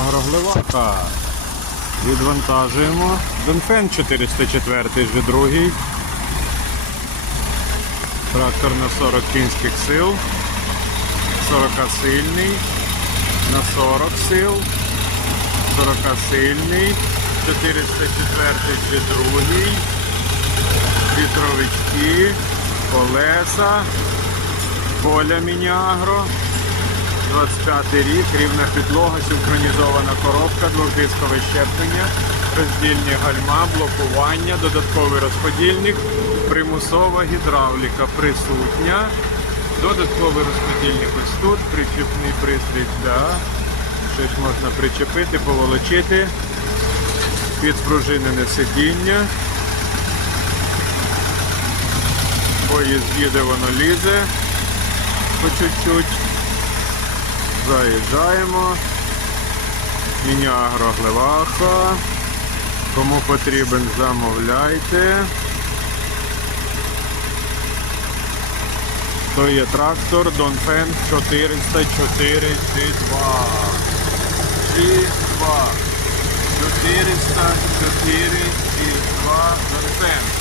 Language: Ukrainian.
Агроглевака. Відвантажуємо. Донфен 404 вже другий. Трактор на 40 кінських сил. 40 сильний. На 40 сил. 40 сильний. 404 вже другий. Вітровички, колеса, поля мініагро. 25 рік, рівна підлога, синхронізована коробка, двохдискове щеплення, роздільні гальма, блокування, додатковий розподільник, примусова гідравліка присутня. Додатковий розподільник ось тут, причепний пристрій для щось можна причепити, поволочити, підпружинене сидіння. Поїзд їде, воно лізе по чуть-чуть. Заїжджаємо. Мініагро Глеваха. Кому потрібен, замовляйте. То є трактор Донфен 404 G2. G2. 404 G2 Донфен.